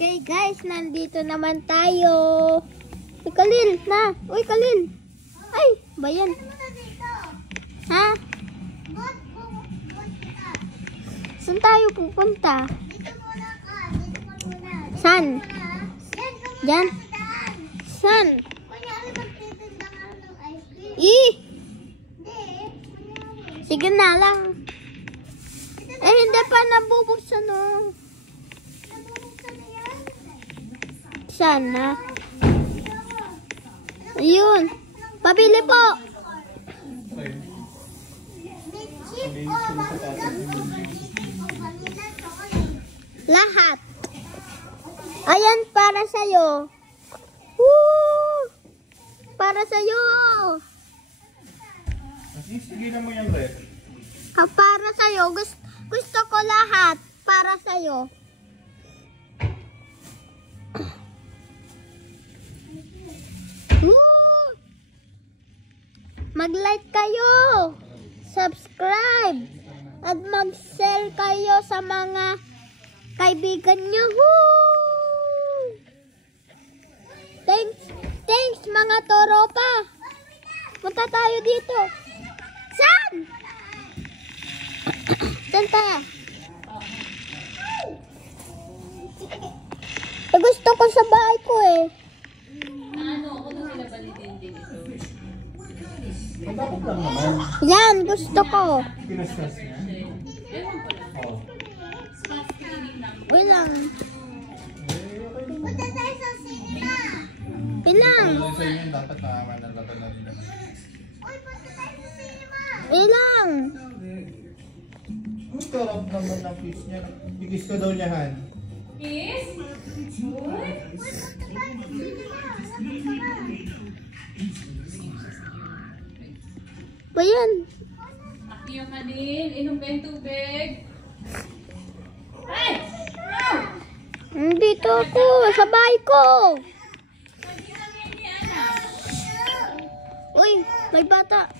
Okay guys, nandito naman tayo. Uy, Kalil, na. Uy, Kalil. Ay, ba yan? Ha? Saan tayo pupunta? San? Diyan? San? Sige na lang. Eh, hindi pa nabubuksan oh. Sana. Ayun. Pabili po. Lahat. Ayan para sa'yo. Woo! Para sa'yo. Sigilan mo yan, Red. Para sa'yo. Gusto ko lahat. Para sa'yo. Woo! Mag-like kayo. Subscribe. At mag-share kayo sa mga kaibigan nyo. Woo! Thanks mga toropa. Punta tayo dito. Saan? Saan tayo? Gusto ko sa bahay ko eh. Dapat lang naman. Yan, gusto ko. Pinastas niya. Uy lang. Ilang? Sa inyo, dapat manalatan natin naman. Ilang? Ang sarap naman ng fish niya. Bigis ko daw niya, Han. Kiss? Ba yan? Akiyo ka din. Inom ka yung tubig. Ay! Nandito ako, sa bahay ko. Uy, may bata.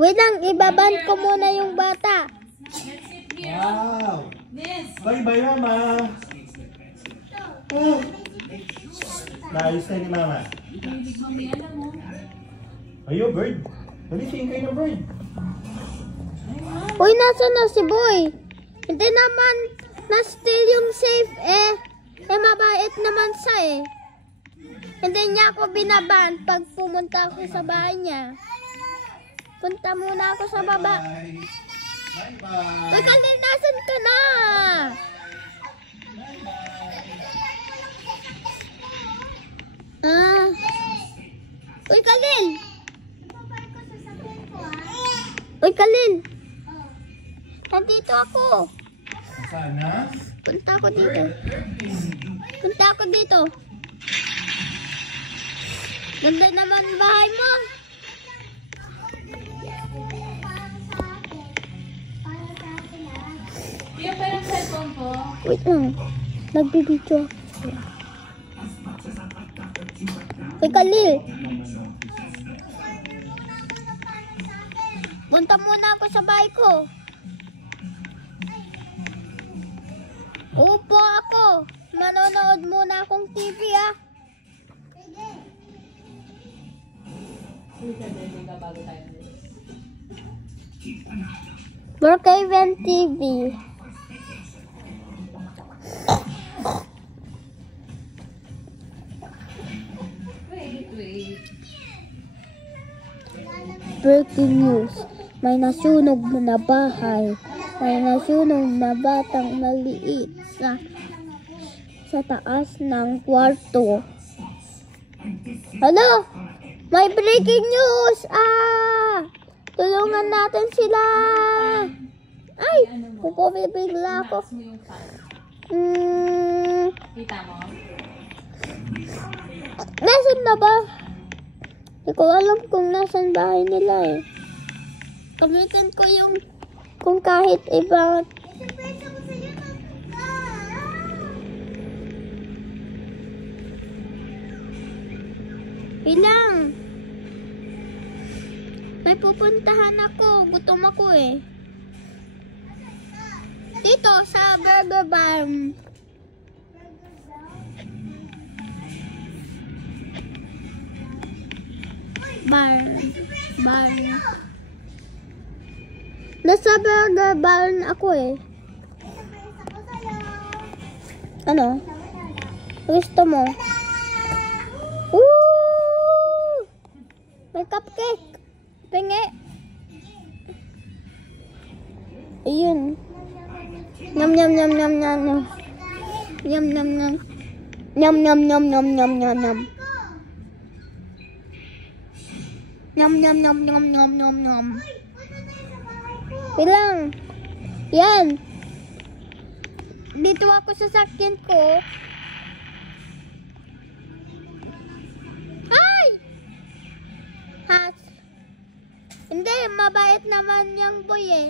Wait lang, ibaban ko muna yung bata. Let's sit here. Wow! This. Bye-bye, Mama! Oh. Naayos na ni Mama. Hilig mami, alam mo. Ayo, bird. Dalisin kayo ng bird. Uy, nasa na si Boy? Hindi naman na-steal yung safe eh. Eh, mabait naman siya eh. Hindi niya ako binaban pag pumunta ako sa bahay niya. Punta muna ako sa baba. Bye. Bye-bye. Uy, Kalil, nasan ka na? Ah. Uy, Kalil. Uy, Kalil. Nandito ako. Sana? Punta ako dito. Punta ako dito. Ganda naman bahay mo. Iyo pa yung cellphone ko. Wait lang. Nagbibidyo ako. Uy, Kalil. Punta muna ako sa bahay ko. Upo ako. Manonood muna akong TV ah. Brookhaven TV. Wait. Breaking news. May nasunog na bahay. May nasunog na batang maliit sa taas ng kwarto. Hello? May breaking news! Ah! Tulungan natin sila! Ay! Pupubigla ako. Mo yung fan. Kita mo? Nasaan na ba? Hindi ko alam kung nasan bahay nila eh. Gamitin ko yung kung kahit ibang ilang. May pupuntahan ako. Gutom ako eh. Dito sa Burger Barn. Barn. Nasa Burger Barn ako eh. Ano? Gusto mo? Woo! May cupcake. Pingi. Ayun. Nyam nyam nyam nyam nyam nyam. Nyam nyam nyam. Nyam nyam nyam nyam nyam nyam nyam. Nyam nyam nyam nyam nyam nyam nyam. Bilang. Yan. Dito ako sa sakyan ko. Ay! Has. Hindi, mabait naman yung boy eh.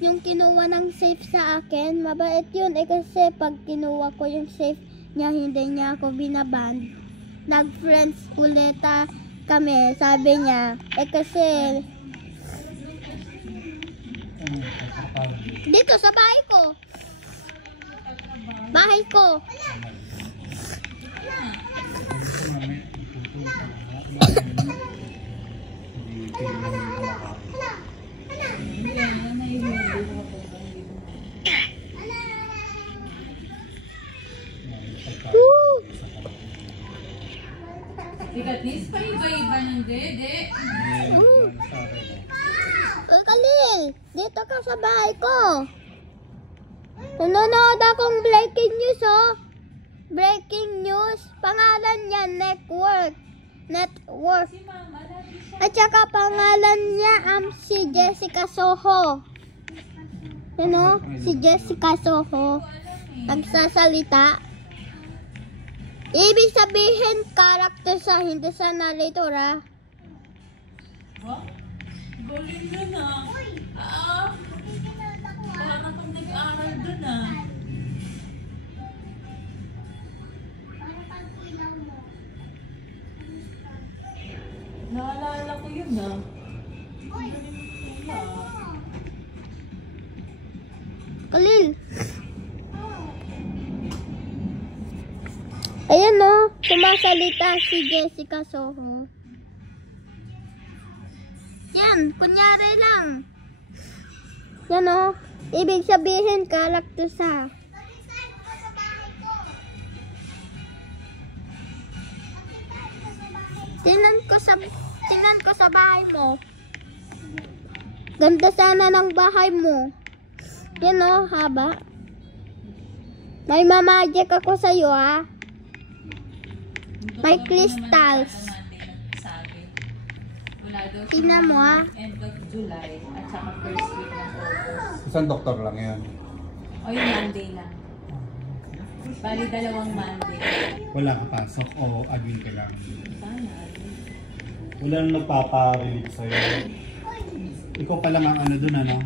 Yung kinuha ng safe sa akin, mabait yun eh kasi pag kinuha ko yung safe niya, hindi niya ako binaban. Nag-friends ulit kami, sabi niya. Eh kasi dito sa bahay ko. Bahay ko. Ikatis pa iba-iba ng dede. Kalil, dito ka sa bahay ko. Nanonood akong breaking news oh. Breaking news. Pangalan niya Network. Si Mama, lagi siya. At saka pangalan niya si Jessica Soho. Ano? Si Jessica Soho. Nagsasalita. Ibig sabihin character sa hindi sa narrator ah. Oh? Galing na na. Parang pang nag-aaral dun ah. Naalala ko yun ah. Kalil. Ayan o, sumasalita si Jessica Soho. Yan, kunyari lang. Yan o, ibig sabihin character sa. Tingnan ko sa bahay mo. Ganda sana ng bahay mo. Yan o, haba. May mamagic ako sa'yo ha. May crystals. Tingnan mo ha. End of July at saka first week ng August. Isang doktor lang yan. O yung Monday lang. Bali dalawang Monday. Wala kang pasok o admin ka lang. Sana. Wala nang nagpapa-relieve sa'yo. Ikaw pa lang ang ano dun ano.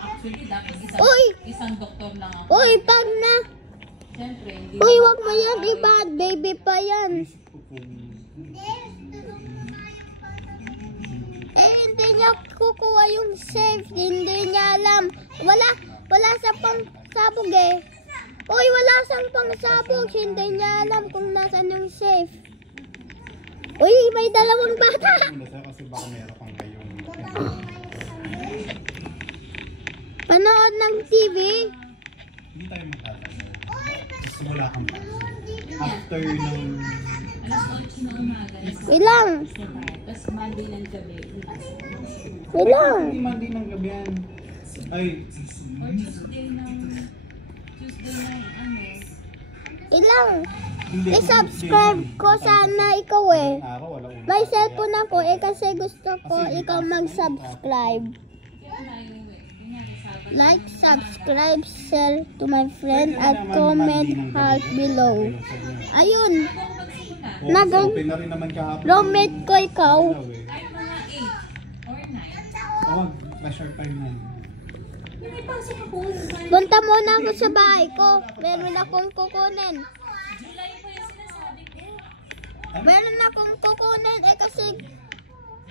Actually, dapat Uy! isang doktor lang ako. Uy, pag na. Siyempre, hindi Uy, naman wag mo yan. Iba, baby pa yan. Eh, hindi niya kukuha yung safe. Hindi niya alam. Wala sa pangsabog eh. Uy, wala siyang pangsabog. Hindi niya alam kung nasan yung safe. Uy, may dalawang bata. Kasi baka meron kang ngayong Panood ng TV. hindi tayo magtatagal. Kasi wala kang pasok. After ng alas 8 na umaga. Ilang. Tapos Monday ng gabi. Ilang. hindi Monday ng gabi yan. Ay, Or Tuesday ng ano. Ilang. hindi. I-subscribe ko sana ikaw eh. Araw, wala ulit. May cellphone ako eh kasi gusto ko ikaw mag-subscribe. Kaya tayo eh. Like, subscribe, share to my friend at comment heart below. Ayun, nag- Open na rin naman kahapon. roommate ko ikaw. Kahit mga 8 or 9. Tawag, pressure time na. May pasok ako. Punta muna ako sa bahay ko. Meron akong kukunin. July pa yung sinasabi ko.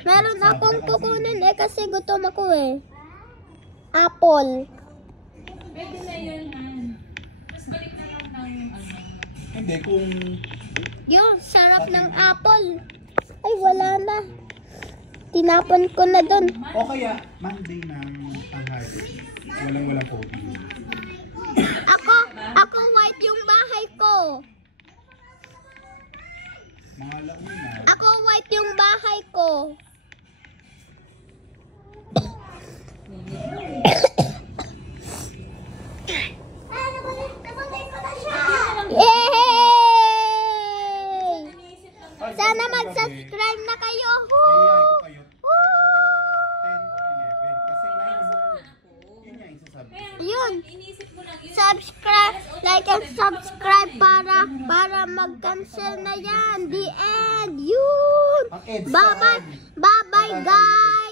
Meron akong kukunin eh kasi gutom ako eh. apple. Pwede na yun, Han. Mas balik na lang tayo yung ano. Hindi, kung Yung sarap ng apple. Ay, wala na. Tinapon ko na dun. o kaya Monday ng tanghali. Walang coffee. Ako white yung bahay ko. Mga launa. Ako white yung bahay ko. Yay! Sana mag-subscribe na kayo. Iyayin ko kayo. Woo! 10 o 11. Kasi 9 mo. Yun nga yung sasabi. Yun. Inisip mo lang yun. Subscribe, like and subscribe para mag-cancel na yan. The end. Yun. Ang EDSA. Bye-bye. Bye-bye, guys.